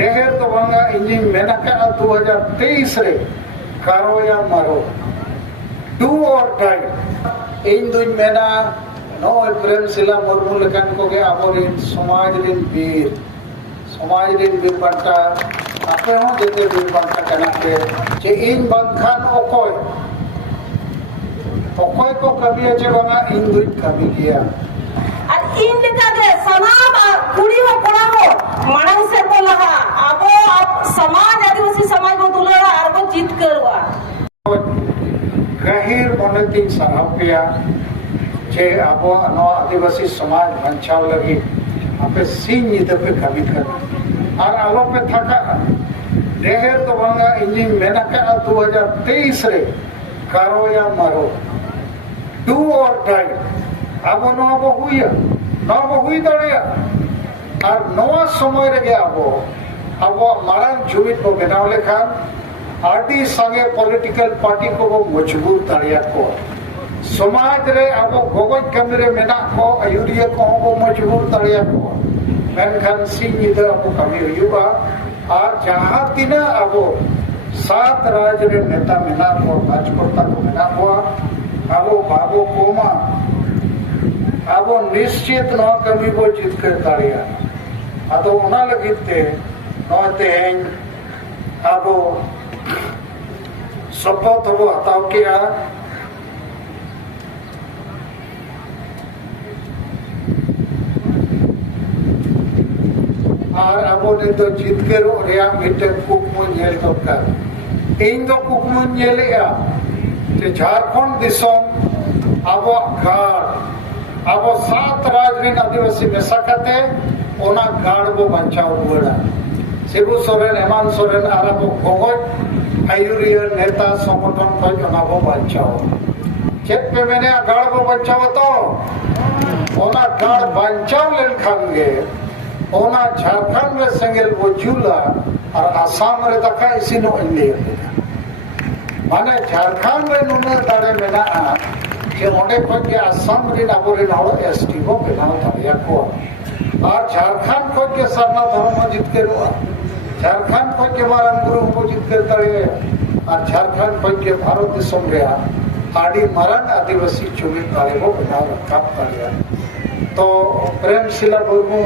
ढेर तो बांगा इंजिन मेना का 2023 रे कारो या मारो डू और डाई इन दुन मेना नो प्रेम शिला मुर्मू लेकान को के आबोरिन समाज रिन बीर बांटा आपे हो देते बीर बांटा कना के जे इन बंखान ओकोय को कभी अचे बांगा इन दुन कभी किया আর ইন লেকাগে সনাম কুড়ি হো কোড়া হো মানং সে को लगा आबो समाज आदिवासी समाज को तुलरा आरबो जीत करवा गहिर मोनती सरापिया जे आबो नो आदिवासी समाज बचाव लगी आपे सिंह निद पे कमी कर और आलो पे थका ढेर तो बांगा इंजिन मेना का 2023 रे कारो या मारो डू और डाई आबो हुई दड़िया और नवा समय रे आबो मारांग जुमित को बनाव लेखान आरडी संगे पॉलिटिकल पार्टी को वो मजबूर दड़िया को समाज रे आबो गोगोज कमी रे मेना को आयुरिया को वो मजबूर दड़िया को मेनखान सिंह निदा आबो कमी हुआ और जहां तिना आबो 7 राज्य रे नेता मेना को राजकर्ता को मेना हुआ आबो बाबो कोमा आबो निश्चित न कमी को जीत कर दाड़िया आदो ओना लगिते नते हें आबो शपथ वो हताव किया और आबो ने तो जीत कर रेया मिटे कुकमु नेल तो कर इन तो कुकमु नेलिया जे झारखंड दिसोम आबो गाड़ आबो 7 राज्य आदिवासी मेसाकते ओना गाड़ बो बचाव रुड़ा शिबू सोरेन हेमंत सोरेन और आबो गोगोज आयुरिया नेता संगठन को ओना बो बचाव चेक पे मैंने गाड़ बो बचाव तो ओना गाड़ बचाव लेन खानगे ओना झारखंड में संगेल वो जुला और आसाम रे तका इसिनो इंदे माने झारखंड में नुने दाड़े मेना जे ओंडे खन के आसाम रे नाबोरे नाओ एसटी को बनाव दाड़िया को और झारखंड को के सरना धर्म जीत के रुआ झारखंड को के मारन गुरु को जीत के दाड़िया और झारखंड को के भारत दिसम रे आडी मरण आदिवासी चुमी दाड़े को बनाव रखा दाड़िया तो प्रेम शिला मुर्मू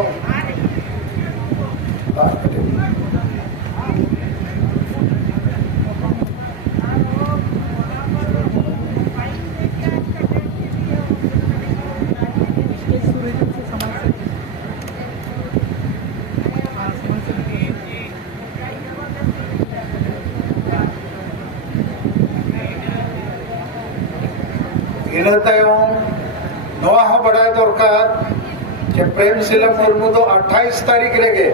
बड़ा दरकार प्रेम शिला मुर्मू तो 28 तारीख रे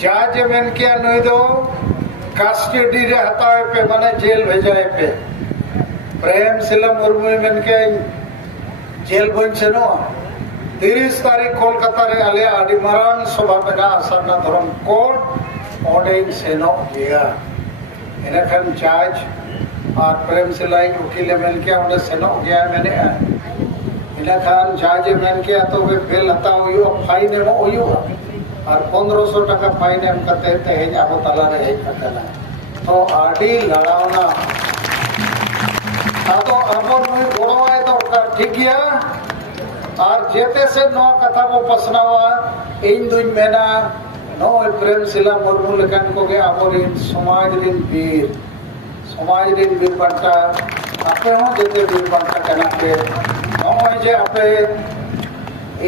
जज मेन किया नुई दो कस्टडी रे हतावे पे माने जेल भेजाए पे प्रेम शिला मुर्मू मेन किया जेल बन सेनो 30 तारीख कोलकाता रे आले आडी मारान सभा मेना सरना धर्म कोर्ट ओडे सेनो गया इने खन जज और प्रेम शिला वकील मेन किया ओडे सेनो गया मैंने इने खान जज मेन किया तो वे बेल हता होयो फाइन एमो होयो और 1500 टका फाइन एम करते तेज आबो तला रे हेज कतला तो आडी लड़ावना तो आबो नुई गोड़वाए तो ठीक गया और जेते से नो कथा वो पसनावा इन दुन मेना नो प्रेम शिला मुर्मू लेकान को के आबोरिन समाज रिन बीर बांटा आपे हो देते बीर बांटा कना के नो जे आपे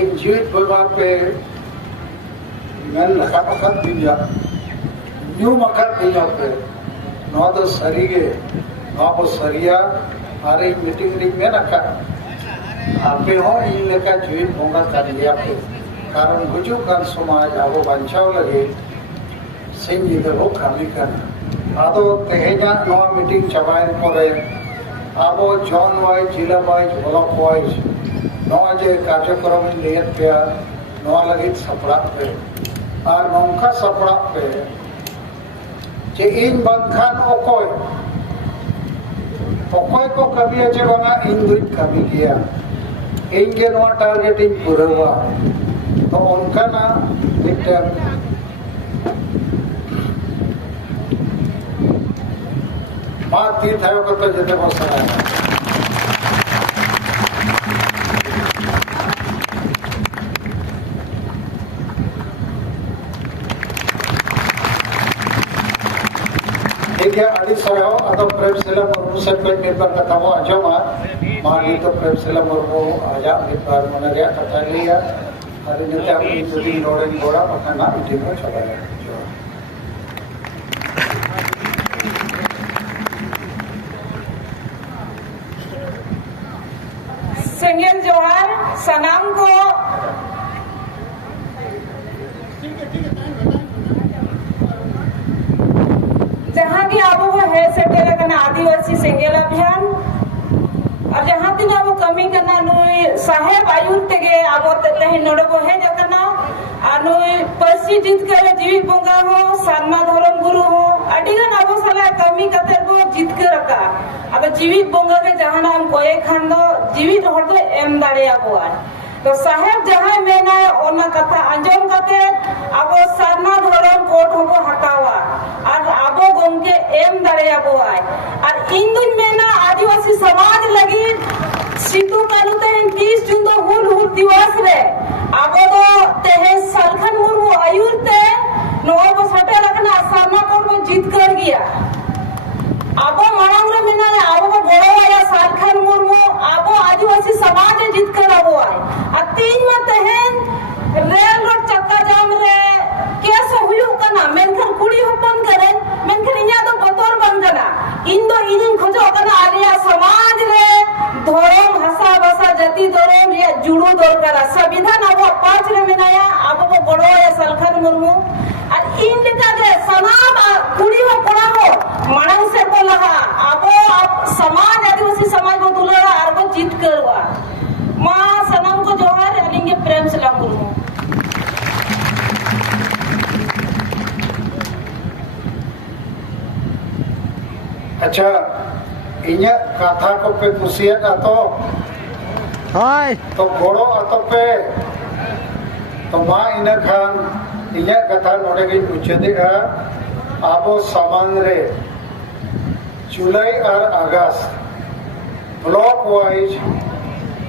इन जीवित विभाग पे मैं लखा मखत दिया न्यू मखत दिया पे नो तो सरीगे नो को सरिया आरे मीटिंग री में नखा आपे हो इन लेका जीवित होगा कर लिया पे कारण गुजु कान समाज आबो बंचाव लगे सिंह इधर हो खामी कर आदो तेहेजा नो मीटिंग चबाइन परे आबो जॉन वाइज जिला वाइज ब्लॉक वाइज नो जे कार्यक्रम लियत पे नो लगे सपड़ा पे और नौका सपड़ा पे जे इन बंखान ओकोय को कभी अचे बांगा इन दुई कभी किया इनके नो टारगेटिंग पूरा हुआ तो उनका ना मा ती थायो को तो जते बो सराय ठीक है अड़ी सराव अतो प्रेम सिला मुर्मू से पे निर्भर कथा वो अजमा मानी तो प्रेम सिला मुर्मू आजा निर्भर मन गया कथा लिया अरे नेता अपनी बुद्धि नोड़े घोड़ा मखना इटी को चला गया सेंगेल जोहार सनाम को जहाँ की अब वो है सेटेल करना आदिवासी सेंगेल अभियान और जहाँ तीन अब कमी करना नुई साहेब आयुर तेगे अब तेते ही नोड़े को है जो करना अनुई पर्सी जीत कर जीवित बोंगा हो सारमा धर्म गुरु हो अडिगन अब साला कमी कतर को जीत कर रखा अब जीवित बोंगा के जहाँ नाम कोई खांडो जीवित हो तो एम दाड़े अब तो साहेब जहाँ में ना ओना कथा अंजम कते अब सारमा धर्म कोट हो हटावा और अब गोमके एम दाड़े अब और इन दिन में ना आदिवासी समाज लगी सिद्धू कानू ते 30 जून तो हुल दिवस रे अब तो तेहे सालखन मुर्मू आयुर ते नोए को सटे रखना सारमा कोट में जीत कर गया अब मनांग रे मिना अब को बड़ो आया सालखन मुर्मू अब आदिवासी समाज जीत कर अब आ 3 में तेहन रेल रोड चक्का जाम रे केस हुयु कना मेनखन कुड़ी होपन करे मेनखन इया तो बतौर बन गना इन दो इदिन खोजो कना आलिया समाज रे धोरम हसा बसा जति धोरम या जुड़ो दरकार संविधान अब 5 रे मिनाया अब को बड़ो या सालखन मुर्मू और इन लेका के सनाम कुड़ी हो पड़ा हो मानव से को लगा अब समाज आदिवासी समाज को दुलड़ा और को जीत करवा मां सनम को जोहार अलिंगे प्रेम सलाम मुर्मू अच्छा इन्या कथा को पे कुसिया का तो हाय तो गोड़ो अतो पे तो मां इन खान इन्या कथा नोड़े की उच्चदे आबो सामान रे जुलाई और अगस्त ब्लॉक वाइज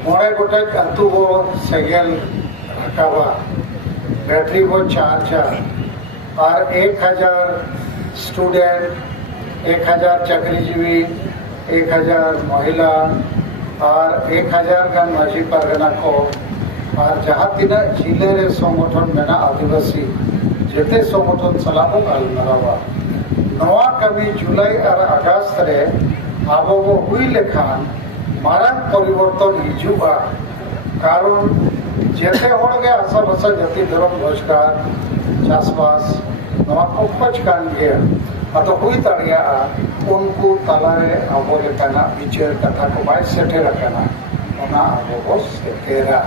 मोड़े गोटे अतु वो सेगेल रखावा बैटरी वो 4 और 1000 स्टूडेंट 1000 चाकरीजीवी 1000 महिला और 1000 गण माझी परगना को और जहाँ तीन जिले रे संगठन मेना आदिवासी जेते संगठन सलामो गालमारावा नवा कमी जुलाई और अगस्त रे आबो वो हुई लेखान मारन परिवर्तन हिजुआ कारण जेते होड़ गया आशा बसा जति धर्म रोजगार चाषबास नवा को खोज कान गया अतो हुई तड़िया उनको तालारे आबो लेकाना विचार कथा को बाय सेटे रखना ओना आबो को सेटेरा